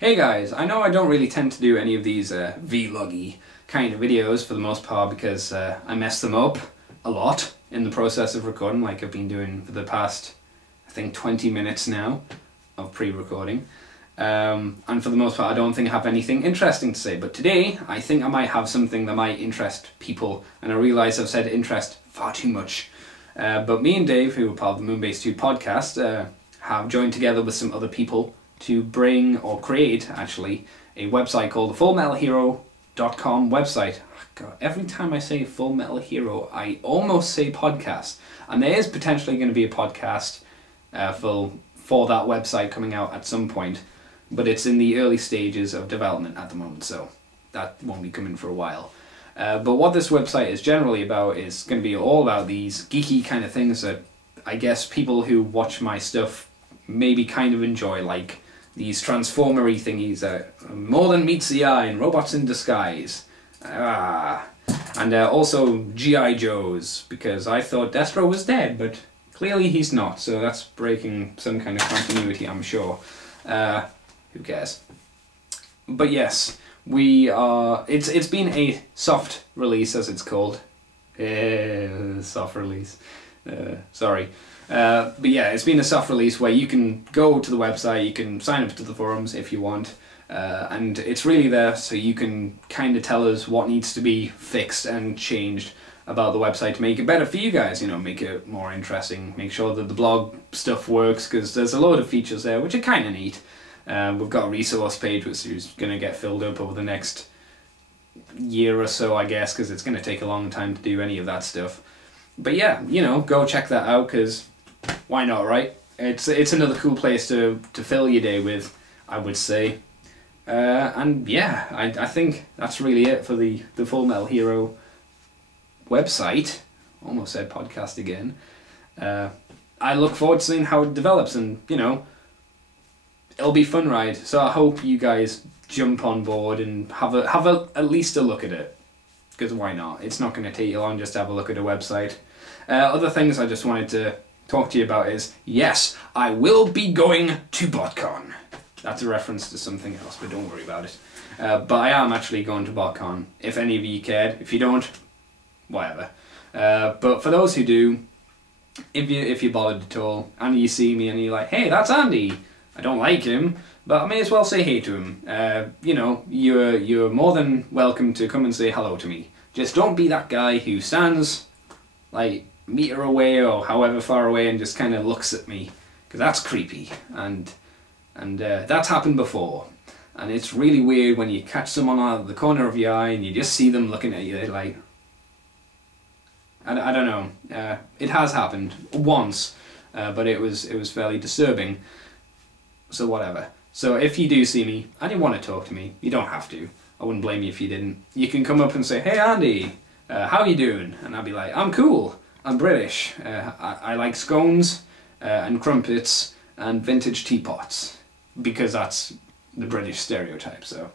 Hey guys, I know I don't really tend to do any of these vloggy kind of videos for the most part because I mess them up a lot in the process of recording, like I've been doing for the past, I think 20 minutes now of pre-recording. And for the most part I don't think I have anything interesting to say, but today I think I might have something that might interest people, and I realise I've said interest far too much. But me and Dave, who are part of the Moonbase 2 podcast, have joined together with some other people to bring, or create actually, a website called the fullmetalhero.com website. God, every time I say Full Metal Hero, I almost say podcast. And there is potentially going to be a podcast for that website coming out at some point, but it's in the early stages of development at the moment, so that won't be coming for a while. But what this website is generally about is going to be all about these geeky kind of things that I guess people who watch my stuff maybe kind of enjoy, like these transformery thingies that more than meets the eye and robots in disguise. And also G.I. Joes, because I thought Destro was dead, but clearly he's not, so that's breaking some kind of continuity, I'm sure. Who cares? But yes, we are. It's been a soft release, as it's called. Soft release. Sorry. But yeah, it's been a soft release where you can go to the website, you can sign up to the forums if you want, and it's really there so you can kind of tell us what needs to be fixed and changed about the website to make it better for you guys, you know, make it more interesting, make sure that the blog stuff works, because there's a load of features there which are kind of neat. We've got a resource page which is going to get filled up over the next year or so, I guess, because it's going to take a long time to do any of that stuff. But yeah, you know, go check that out, because why not, right? It's another cool place to fill your day with, I would say. And yeah, I think that's really it for the Full Metal Hero website. Almost said podcast again. I look forward to seeing how it develops, and you know, it'll be a fun ride. So I hope you guys jump on board and have at least a look at it, because why not? It's not going to take you long just to have a look at a website. Other things I just wanted to talk to you about is, yes, I will be going to Botcon. That's a reference to something else, but don't worry about it. But I am actually going to Botcon, if any of you cared. If you don't, whatever. But for those who do, if you're bothered at all, and you see me and you're like, hey, that's Andy. I don't like him, but I may as well say hey to him. You know, you're more than welcome to come and say hello to me. Just don't be that guy who stands like a meter away or however far away and just kind of looks at me, because that's creepy, and that's happened before, and it's really weird when you catch someone out of the corner of your eye and you just see them looking at you like, I don't know. It has happened once, but it was fairly disturbing. So whatever. So if you do see me and you want to talk to me, you don't have to. I wouldn't blame you if you didn't. You can come up and say, hey Andy, how you doing? And I'll be like, I'm cool. I'm British. I like scones and crumpets and vintage teapots, because that's the British stereotype. So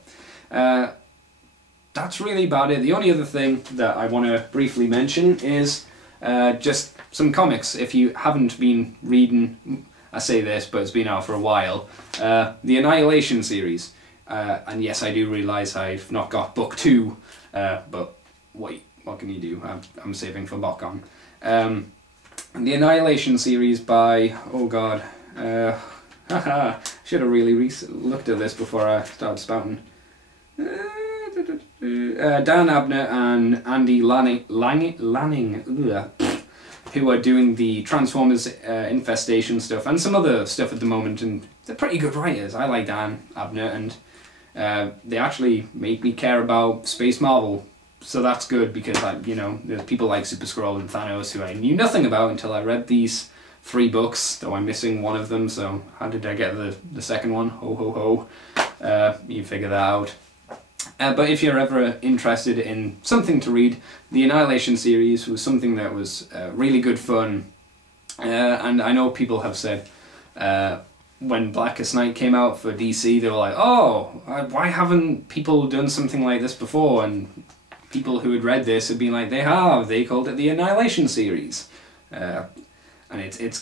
that's really about it. The only other thing that I want to briefly mention is just some comics. If you haven't been reading, I say this, but it's been out for a while, the Annihilation series. And yes, I do realise I've not got book 2, but wait, what can you do? I'm saving for Botcon. The Annihilation series by, oh god, should have really looked at this before I started spouting. Dan Abner and Andy Lanning, who are doing the Transformers infestation stuff and some other stuff at the moment, and they're pretty good writers. I like Dan Abner, and they actually make me care about Space Marvel, so that's good, because you know, there's people like Super Skrull and Thanos who I knew nothing about until I read these 3 books, though I'm missing one of them, so how did I get the second one? Ho ho ho. You figure that out. But if you're ever interested in something to read, the Annihilation series was something that was really good fun. And I know people have said, when Blackest Night came out for DC, they were like, oh, why haven't people done something like this before? And people who had read this had been like, they called it the Annihilation series. And it's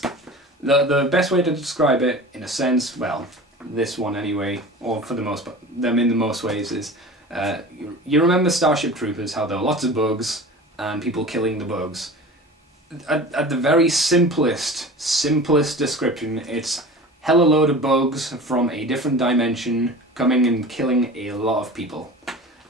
the best way to describe it, in a sense, well, this one anyway, or for the most part, them in the most ways, is you remember Starship Troopers, how there were lots of bugs and people killing the bugs. At the very simplest description, it's hella load of bugs from a different dimension coming and killing a lot of people.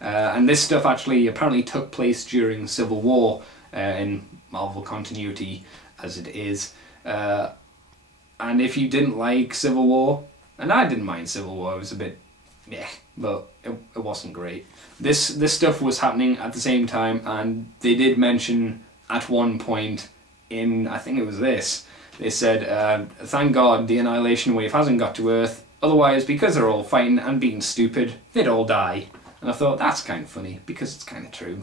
And this stuff actually apparently took place during Civil War in Marvel continuity as it is. And if you didn't like Civil War, and I didn't mind Civil War, it was a bit meh, but it wasn't great. This stuff was happening at the same time, and they did mention at one point in, I think it was this, they said, thank God the Annihilation wave hasn't got to Earth, otherwise because they're all fighting and being stupid, they'd all die. And I thought, that's kind of funny, because it's kind of true.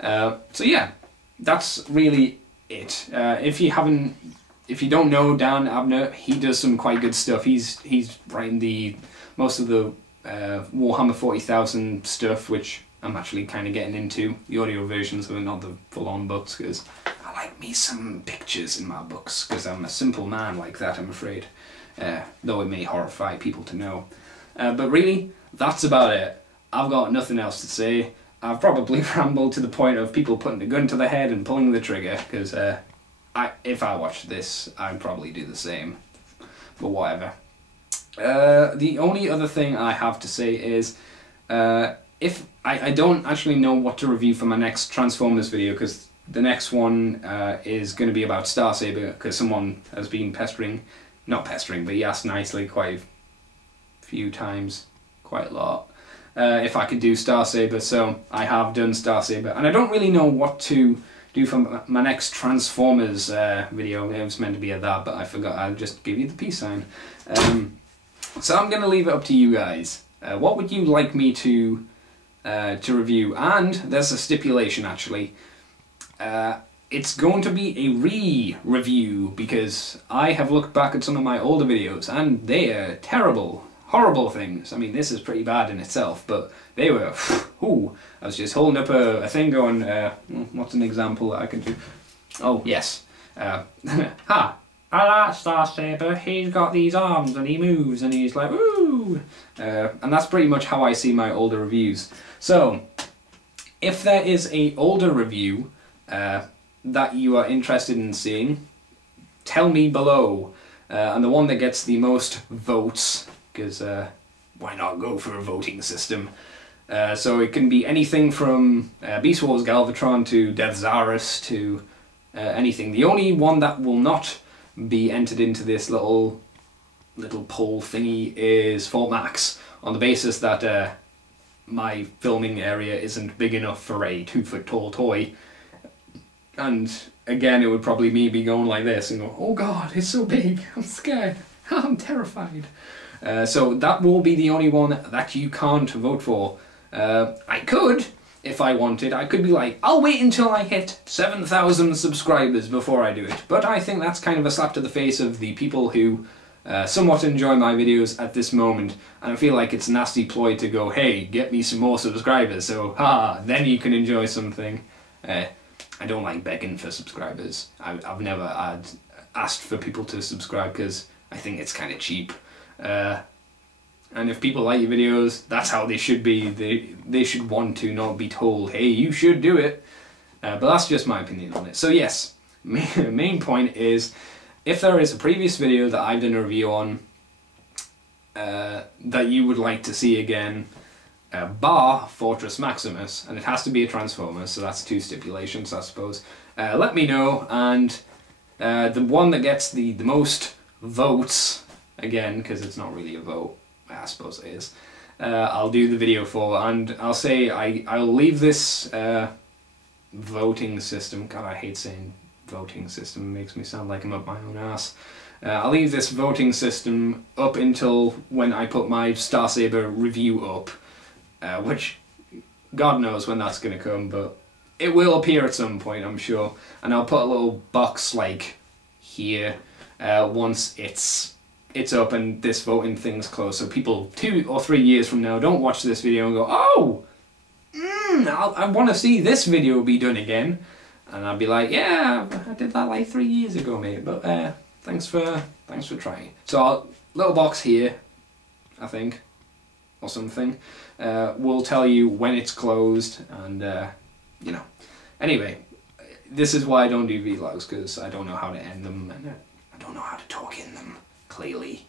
So yeah, that's really it. If you don't know Dan Abner, he does some quite good stuff. He's writing most of the Warhammer 40,000 stuff, which I'm actually kind of getting into, the audio versions of it, not the full-on books, because I like me some pictures in my books, because I'm a simple man like that, I'm afraid. Though it may horrify people to know. But really, that's about it. I've got nothing else to say. I've probably rambled to the point of people putting a gun to the head and pulling the trigger, because if I watched this, I'd probably do the same. But whatever. The only other thing I have to say is, if I don't actually know what to review for my next Transformers video, because the next one is going to be about Star Saber, because someone has been not pestering, but he asked nicely quite a few times, quite a lot, if I could do Star Saber, so I have done Star Saber, and I don't really know what to do for my next Transformers video. It was meant to be at that, but I forgot. I'll just give you the peace sign. So I'm going to leave it up to you guys. What would you like me to review? And there's a stipulation actually. It's going to be a re-review, because I have looked back at some of my older videos and they are terrible, horrible things. I mean, this is pretty bad in itself, but they were, ooh, I was just holding up a thing going, what's an example that I can do? Oh, yes. Ha! I like Star Saber, he's got these arms and he moves and he's like, woo! And that's pretty much how I see my older reviews. So, if there is a older review that you are interested in seeing, tell me below. And the one that gets the most votes, because why not go for a voting system? So it can be anything from Beast Wars Galvatron to Death Zarus to anything. The only one that will not be entered into this little poll thingy is Fort Max, on the basis that my filming area isn't big enough for a 2-foot tall toy. And again, it would probably be going like this and go, oh god, it's so big, I'm scared, I'm terrified. So that will be the only one that you can't vote for. I could, if I wanted, I could be like, I'll wait until I hit 7,000 subscribers before I do it. But I think that's kind of a slap to the face of the people who somewhat enjoy my videos at this moment. And I feel like it's a nasty ploy to go, hey, get me some more subscribers, so then you can enjoy something. I don't like begging for subscribers. I've never asked for people to subscribe because I think it's kind of cheap. And if people like your videos, that's how they should be. They should want to, not be told, hey, you should do it. But that's just my opinion on it. So yes, main point is, if there is a previous video that I've done a review on that you would like to see again, bar Fortress Maximus, and it has to be a Transformer, so that's 2 stipulations, I suppose, let me know, and the one that gets the most votes, again, because it's not really a vote, I suppose it is, I'll do the video for, and I'll say I'll leave this voting system, god I hate saying voting system, it makes me sound like I'm up my own ass. I'll leave this voting system up until when I put my Star Saber review up, which god knows when that's going to come, but it will appear at some point, I'm sure, and I'll put a little box like here once it's up and this voting thing's closed, so people 2 or 3 years from now don't watch this video and go, oh, I want to see this video be done again, and I'll be like, yeah, I did that like 3 years ago, mate, but thanks for trying. So little box here, I think, or something, will tell you when it's closed, and you know. Anyway, this is why I don't do vlogs, because I don't know how to end them, and I don't know how to talk in them clearly.